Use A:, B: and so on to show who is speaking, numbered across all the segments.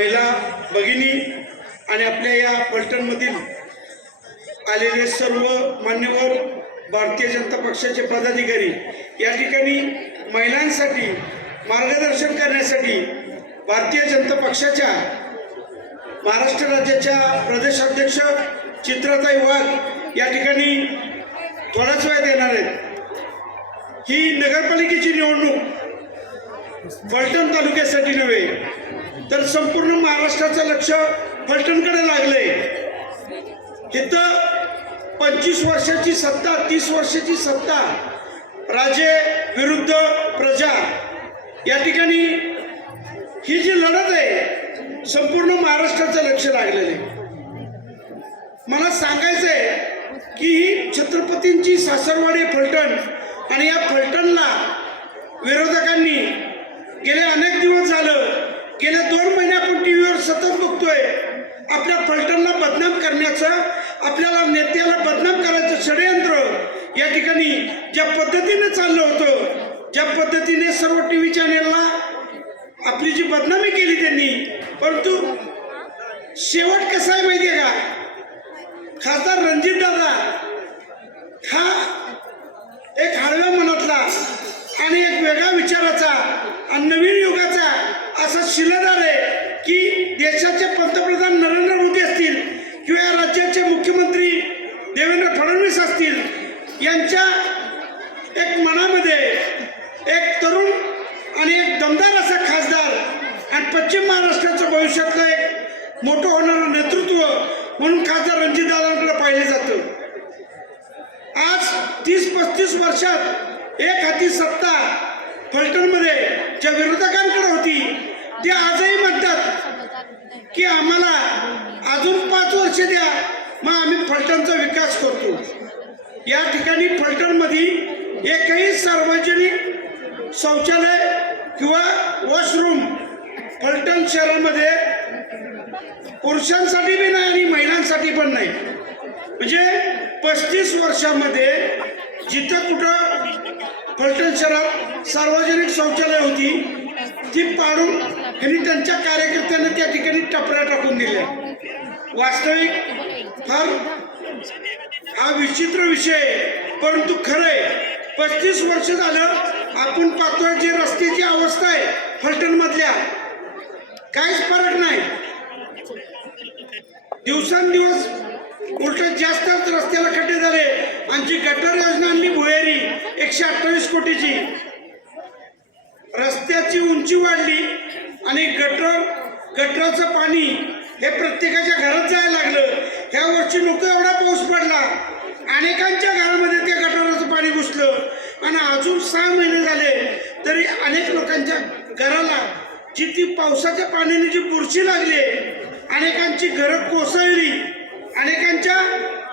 A: महिला भगिनी आणि आपल्या या पलटणमधील आलेले सर्व मान्यवर भारतीय जनता पक्षाचे पदाधिकारी या ठिकाणी महिलांसाठी मार्गदर्शन करण्यासाठी भारतीय जनता पक्षाच्या महाराष्ट्र राज्याच्या प्रदेशाध्यक्ष चित्राताई वाघ या ठिकाणी थोडाच वेळ येणार आहेत. ही नगरपालिकेची निवडणूक फलटण तालुक्यासाठी नव्हे तर संपूर्ण महाराष्ट्राचं लक्ष फलटणकडे लागलंय. इथं पंचवीस वर्षाची सत्ता तीस वर्षाची सत्ता राजे विरुद्ध प्रजा या ठिकाणी ही जी लढत आहे संपूर्ण महाराष्ट्राचं लक्ष लागलेलं आहे. मला सांगायचंय की ही छत्रपतींची सासरवाडी फलटण आणि या फलटणला विरोधकांनी गेले अनेक दिवस झालं गेल्या दोन महिने आपण टी व्हीवर सतत बघतोय. आपल्या पलटणला बदनाम करण्याचं आपल्याला नेत्याला बदनाम करायचं षडयंत्र या ठिकाणी ज्या पद्धतीने चाललं होतं ज्या पद्धतीने सर्व टी व्ही चॅनेलला आपली जी बदनामी केली त्यांनी परंतु शेवट कसा आहे माहिती आहे खासदार रणजित दादा हा एक हळव्या मनातला आणि एक वेगळ्या विचाराचा आणि नवीन युगाचा असा शिलेदार आहे की देशाचे पंतप्रधान नरेंद्र मोदी असतील किंवा या राज्याचे मुख्यमंत्री देवेंद्र फडणवीस असतील यांच्या एक मनामध्ये एक तरुण आणि एक दमदार असा खासदार आणि पश्चिम महाराष्ट्राचं भविष्यातलं एक मोठं होणारं नेतृत्व म्हणून खासदार रणजितदादांकडे पाहिले जातं आज तीस पस्तीस वर्षात एक हाती सत्ता फलटणमध्ये ज्या विरोधकांकडे होती ते आजही म्हणतात की आम्हाला अजून पाच वर्ष द्या मग आम्ही फलटणचा विकास करतो. या ठिकाणी फलटणमध्ये एकही सार्वजनिक शौचालय किंवा वॉशरूम फलटण शहरामध्ये पुरुषांसाठी बी नाही आणि महिलांसाठी पण नाही. म्हणजे पस्तीस वर्षामध्ये जिथं कुठं फलटण शहरात सार्वजनिक शौचालय होती ती पाडून ह्यांनी त्यांच्या कार्यकर्त्यांना त्या ठिकाणी टपऱ्या टाकून दिल्या. वास्तविक फार हा विचित्र विषय आहे. परंतु खरंय. पस्तीस वर्ष झालं आपण पाहतोय जी रस्त्याची अवस्था आहे फलटण मधल्या काहीच फरक नाही. दिवसांदिवस उलट जास्तच रस्त्याला खड्डे झाले. आणि जी गटर योजना आणली भुयारी एकशे अठ्ठावीस कोटीची. रस्त्याची उंची वाढली आणि गटर गटराचं पाणी हे प्रत्येकाच्या घरात जायला लागलं. ह्या वर्षी नको एवढा पाऊस पडला. अनेकांच्या घरामध्ये त्या गटाराचं पाणी घुसलं. आणि अजून सहा महिने झाले तरी अनेक लोकांच्या घराला जी ती पावसाच्या पाण्याने जी बुरशी लागली अनेकांची घरं कोसळली. अनेकांच्या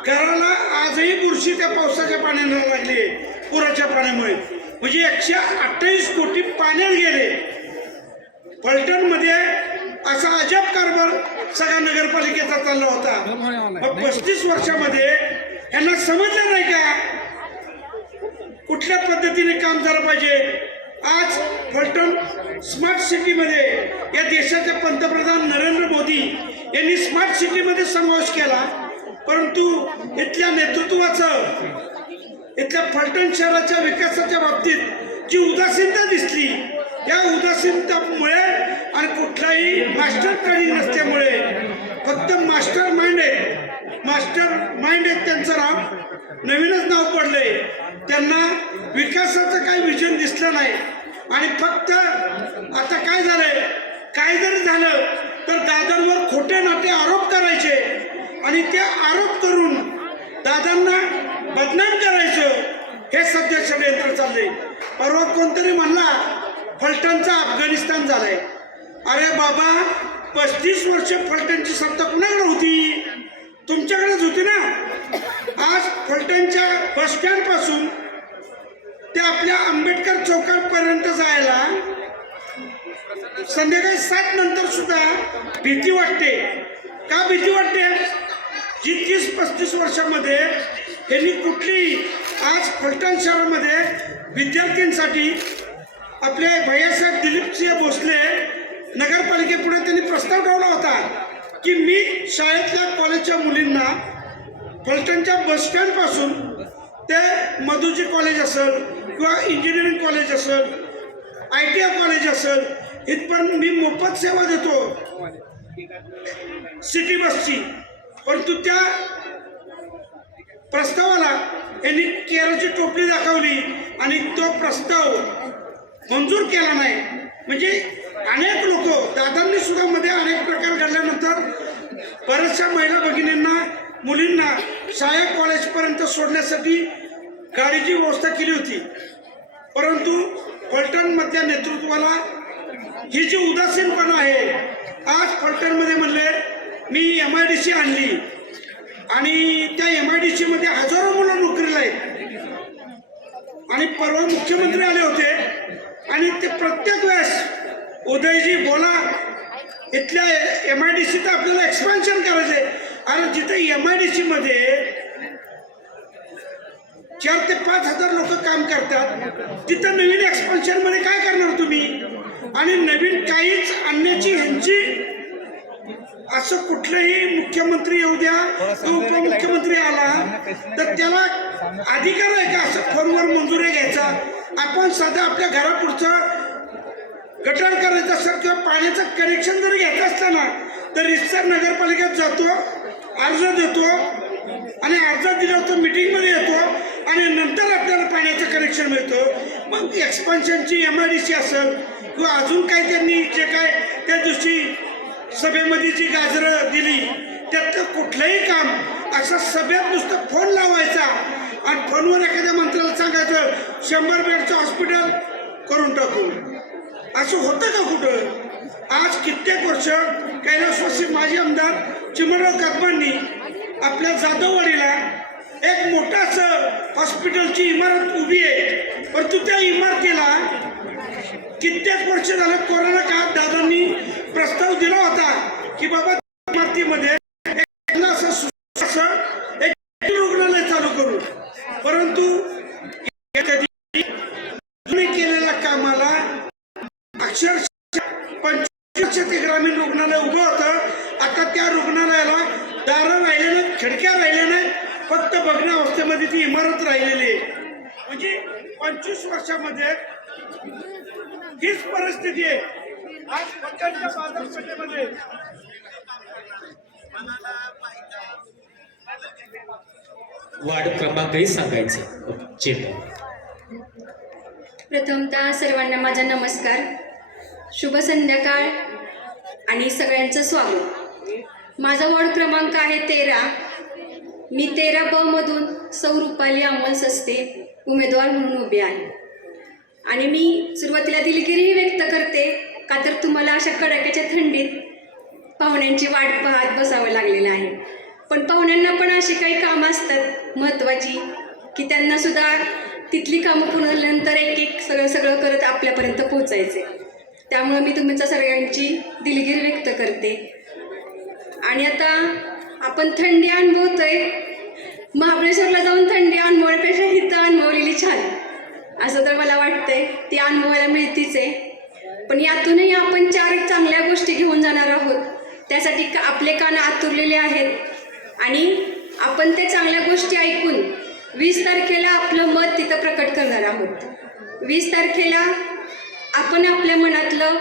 A: घराला आजही बुरशी त्या पावसाच्या पाण्यानं लागली पुराच्या पाण्यामुळे. म्हणजे एकशे अठ्ठावीस कोटी पाण्यात गेले. फलटणमध्ये असा अजब कारभार सगळ्या नगरपालिकेचा चालला होता. मग पस्तीस वर्षामध्ये यांना समजलं नाही का? कुठल्या पद्धतीने काम झालं पाहिजे? आज फलटण स्मार्ट सिटीमध्ये या देशाचे पंतप्रधान नरेंद्र मोदी यांनी स्मार्ट सिटीमध्ये समावेश केला. परंतु इथल्या नेतृत्वाचं इथल्या फलटण शहराच्या विकासाच्या बाबतीत जी उदासीनता दिसली या उदासीनतेमुळे आणि कुठलाही मास्टर प्लॅनिंग नसल्यामुळे फक्त मास्टर माइंड आहे मास्टर माइंड आहेत त्यांचं नाव. नवीनच नाव पडले त्यांना विकासाचं काही विजन दिसलं नाही. आणि फक्त आता काय झालंय? काय जरी झालं तर दादांवर खोटे नाटे आरोप करायचे आणि ते आरोप करून दादांना बदनाम करायचं हे सध्या षडयंत्र चाललंय. परवा कोणतरी म्हणला फलटणचा अफगाणिस्तान झालाय. अरे बाबा पस्तीस वर्ष फलटणची सत्ता कुणाकडे होती? तुमच्याकडेच होती ना? आज फलटणच्या बस स्टँडपासून ते आपल्या आंबेडकर चौकापर्यंत जायला संध्याकाळी सात नंतर सुद्धा भीती वाटते. का भीती वाटते? जी तीस पस्तीस वर्षामध्ये यांनी कुठली आज फलटण शहरामध्ये विद्यार्थ्यांसाठी आपले भैयासाहेब दिलीपसिंह भोसले नगरपालिकेपुढे त्यांनी प्रस्ताव ठेवला होता की मी शाळेतल्या कॉलेजच्या मुलींना फलटणच्या बसस्टँडपासून ते मधुजी कॉलेज असेल किंवा इंजिनिअरिंग कॉलेज असेल आय टी आय कॉलेज असेल इथपर्यंत मी मोफत सेवा देतो. सिटी बसची. परंतु त्या प्रस्तावाला यांनी केराची टोपली दाखवली आणि तो प्रस्ताव मंजूर केला नाही. म्हणजे अनेक लोक दादांनी सुद्धा मध्ये अनेक प्रकार घडल्यानंतर बऱ्याचशा महिला भगिनींना मुलींना शाळा कॉलेजपर्यंत सोडण्यासाठी गाडीची व्यवस्था केली होती. परंतु पलटणमधल्या नेतृत्वाला ही जी उदासीनपणा आहे आज फलटणमध्ये म्हणले मी एम आय डी सी आणली. आणि त्या एम आय डी सी मध्ये हजारो मुलं नोकरीला आहेत. आणि परवा मुख्यमंत्री आले होते. आणि ते प्रत्येक वेळेस उदयजी बोला इथल्या एम आय डी सीचं आपल्याला एक्सपान्शन करायचंय आणि जिथे एम आय डी सी मध्ये चार ते पाच हजार लोक काम करतात तिथं नवीन एक्सपान्शनमध्ये काय करणार तुम्ही? आणि नवीन काहीच आणण्याची ह्यांची असं कुठलंही मुख्यमंत्री येऊ द्या तो उपमुख्यमंत्री आला तर त्याला अधिकार आहे का असं फोनवर मंजुरी घ्यायचा? आपण साधं आपल्या घरापुढचं गटार करायचं असेल किंवा पाण्याचं कनेक्शन जरी घ्यायचं असलं ना तर रिसर नगरपालिकेत जातो अर्ज देतो आणि अर्ज दिल्यावर तो मिटिंगमध्ये येतो आणि नंतर आपल्याला पाण्याचं कनेक्शन मिळतं. मग एक्सपान्शनची एम आय डी सी असेल किंवा अजून काही त्यांनी जे काय त्या दिवशी सभेमध्ये जी गाजरं दिली त्यातलं कुठलंही काम असं सभेत नुसतं फोन लावायचा. आणि फोनवर एखाद्या मंत्र्याला सांगायचं शंभर बेडचं हॉस्पिटल करून टाकू. असं होतं का कुठं? आज कित्येक वर्ष कैलासवासी माजी आमदार चिमणराव कदमांनी आपल्या जाधववाडीला एक मोठं हॉस्पिटलची इमारत उभी आहे. परंतु त्या इमारतीला कित्येक वर्ष झालं कोरोना काळात दादांनी प्रस्ताव दिला होता की बाबा इमारतीमध्ये एक असं असं एक रुग्णालय चालू करू. परंतु कधी तुम्ही केलेल्या कामाला अक्षरशः पंचवीस ते ग्रामीण रुग्णालय उभं होतं. आता त्या रुग्णालयाला दारं राहिले खिडक्या राहिल्या नाही फक्त बघण्या अवस्थेमध्ये ती इमारत राहिलेली आहे. म्हणजे पंचवीस वर्षामध्ये हीच परिस्थिती आहे. आज फलटणच्या बाजारपेठेमध्ये
B: वार्ड क्रमांकही सांगायचे.
C: प्रथमतः सर्वांना माझा नमस्कार. शुभ संध्याकाळ आणि सगळ्यांचं स्वागत. माझा वॉर्ड क्रमांक आहे तेरा. मी तेरा ब मधून सौ रुपाली अमोल सस्ते उमेदवार म्हणून उभे आहे. आणि मी सुरुवातीला दिलगिरीही व्यक्त करते का तर तुम्हाला अशा कडाक्याच्या थंडीत पाहुण्यांची वाट पाहत बसावं लागलेलं आहे. पण पाहुण्यांना पण अशी काही कामं असतात महत्त्वाची की त्यांनासुद्धा तिथली कामं पूर्ण झाल्यानंतर एक एक सगळं सगळं करत आपल्यापर्यंत पोहोचायचे त्यामुळं मी तुमच्या सगळ्यांची दिलगिरी व्यक्त करते. आणि आता आपण थंडी अनुभवतोय. महाबळेश्वरला जाऊन थंडी अनुभवण्यापेक्षा हिथं अनुभवलेली छान. असं तर मला वाटतंय ती अनुभवायला मिळतीच आहे. पण यातूनही आपण चार चांगल्या गोष्टी घेऊन जाणार आहोत. त्यासाठी का आपले कान आतुरलेले आहेत. आणि आपण त्या चांगल्या गोष्टी ऐकून वीस तारखेला आपलं मत तिथं प्रकट करणार आहोत. वीस तारखेला आपण आपल्या मनातलं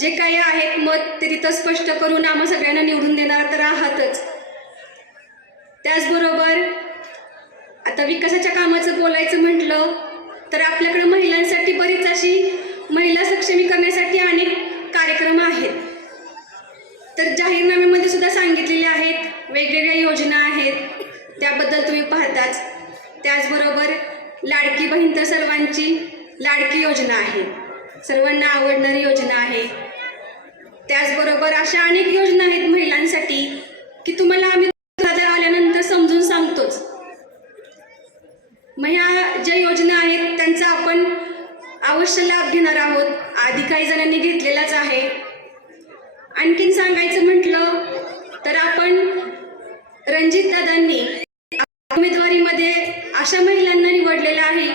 C: जे काही आहेत मत ते तिथं स्पष्ट करून आम्हा सगळ्यांना निवडून देणार तर आहातच. त्याचबरोबर आता विकासाच्या कामाचं बोलायचं म्हटलं तर आपल्याकडे महिलांसाठी बरीच अशी महिला सक्षमीकरणासाठी अनेक कार्यक्रम आहेत. तर जाहीरनाम्यामध्ये सुद्धा सांगितलेले आहेत वेगवेगळ्या योजना आहेत. त्याबद्दल तुम्ही पाहताच. त्याचबरोबर लाडकी बहीण तर सर्वांची लाडकी योजना आहे. सर्वांना आवडणारी योजना आहे. त्याचबरोबर अशा अनेक योजना आहेत महिलांसाठी की तुम्हाला आम्ही मग ह्या ज्या योजना आहेत त्यांचा आपण अवश्य लाभ घेणार आहोत. आधी काही जणांनी घेतलेलाच आहे. आणखीन सांगायचं म्हटलं तर आपण रणजित दादांनी उमेदवारीमध्ये अशा महिलांना निवडलेलं आहे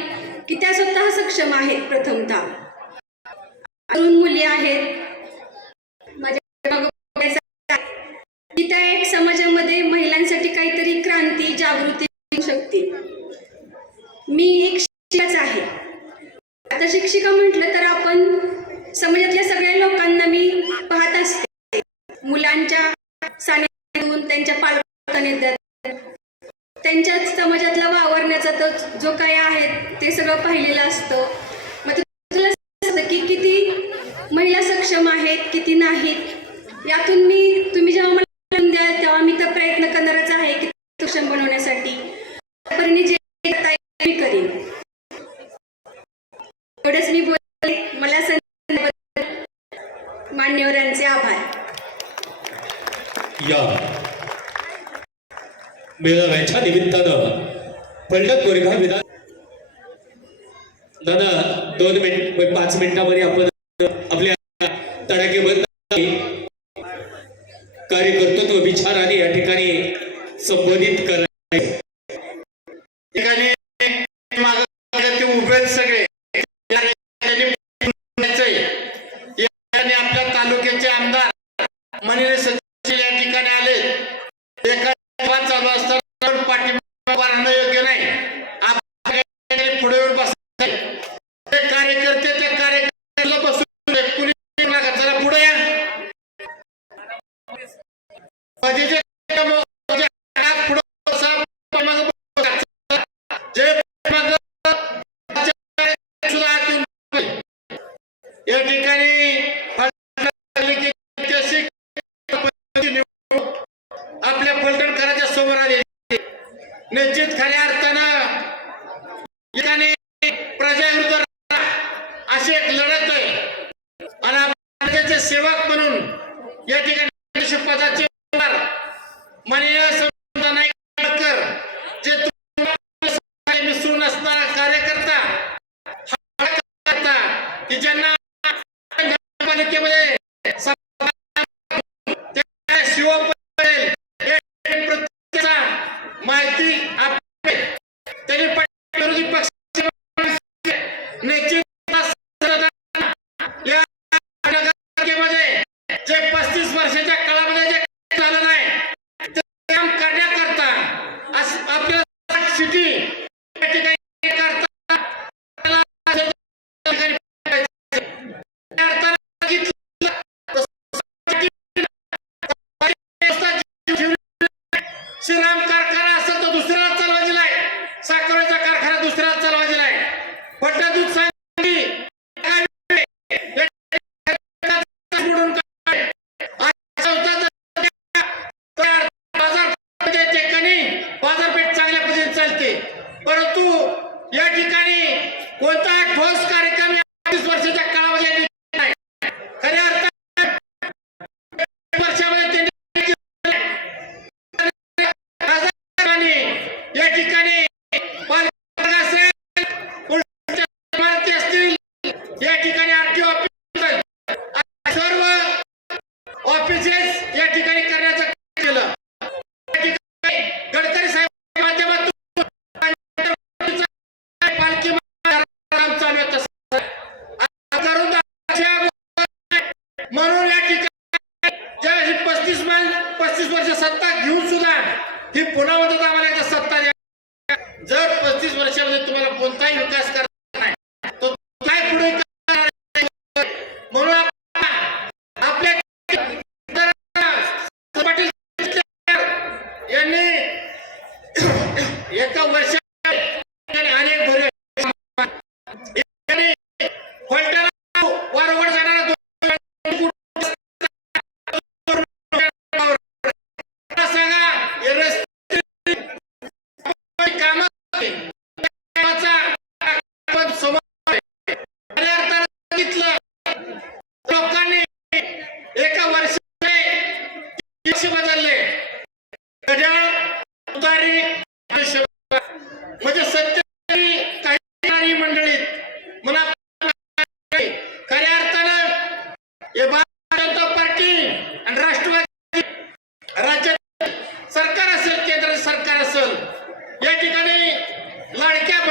C: की त्या स्वतः सक्षम आहेत प्रथमतः. अरुण मुली आहेत. माझ्या की त्या एक समाजामध्ये महिलांसाठी काहीतरी क्रांती जागृती शकते. मी एक शिक्षिकाच आहे. आता शिक्षिका म्हटलं तर आपण समाजातल्या सगळ्या लोकांना मी पाहत असते. मुलांच्या सानिध्यातून त्यांच्या पालकांच्या सानिध्यात त्यांच्याच समाजातला वावरण्याचा तर जो काय आहे ते सगळं पाहिलेलं असतं. मग तुला असतं की किती महिला सक्षम आहेत किती नाहीत. यातून मी तुम्ही जेव्हा मला द्याल तेव्हा मी तर प्रयत्न करणारच आहे की सक्षम बनवण्यासाठी.
B: मिळवण्याच्या निमित्तानं फलटण गोरेगाव विधान दादा दोन मिनिट पाच मिनिटामध्ये आपण आपल्या
D: आपल्या पलटणकाराच्या समोर आले निश्चित खऱ्या अर्थ ne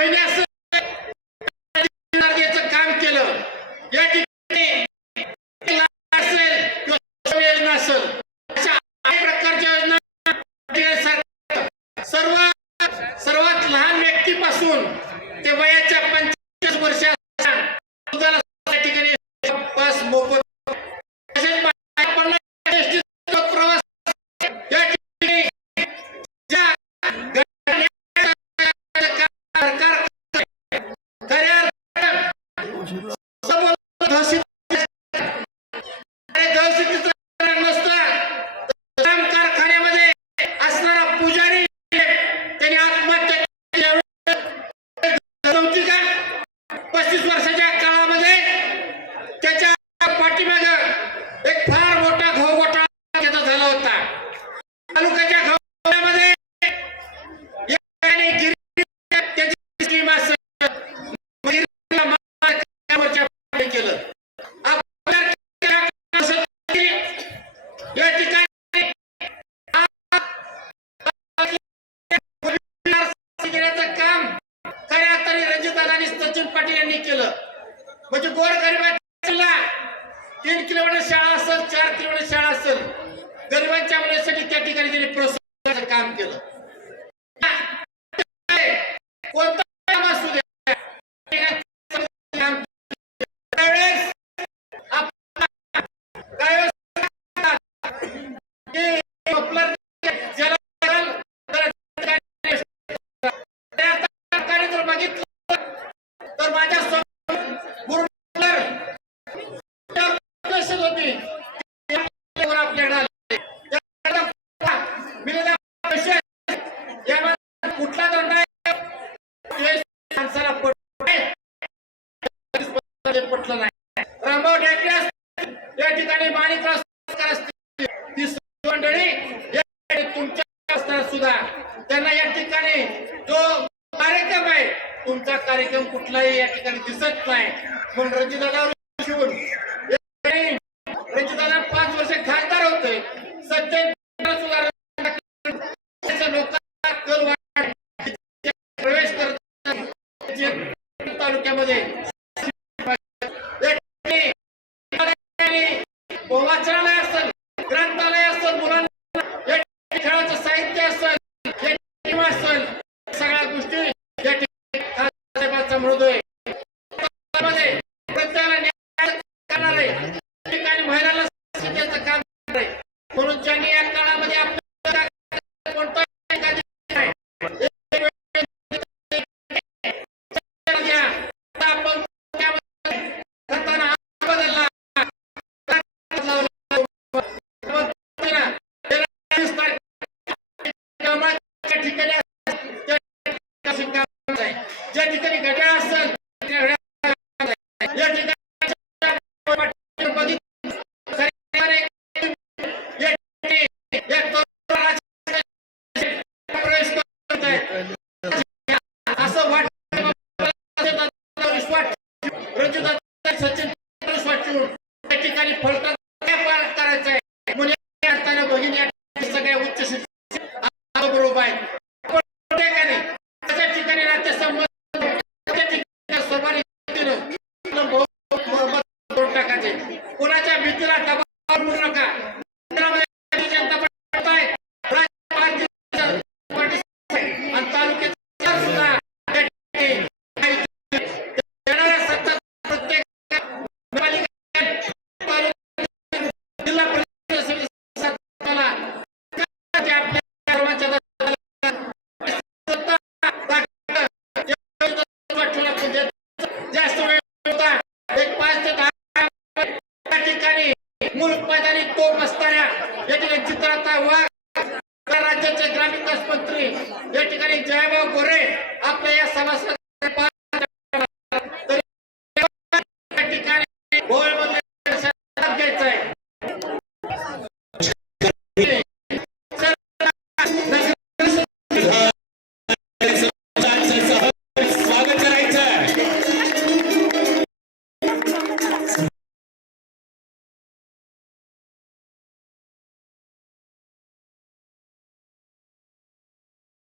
D: війна अर्जुन पाटील यांनी केलं. म्हणजे गोरगरिबांना तीन किलोमीटर शाळा असेल चार किलोमीटर शाळा असेल गरिबांच्या मुलासाठी त्या ठिकाणी त्यांनी प्रोत्साहन काम केलं. कोणतं काम असू द्या त्यावेळेस संख्येमध्ये त्या ठिकाणी मूळ मैदानी तोफ असताना या ठिकाणी चित्राता वाघ राज्याचे ग्रामीण विकास मंत्री या ठिकाणी जयभाऊ गोरे आपल्या या सभासद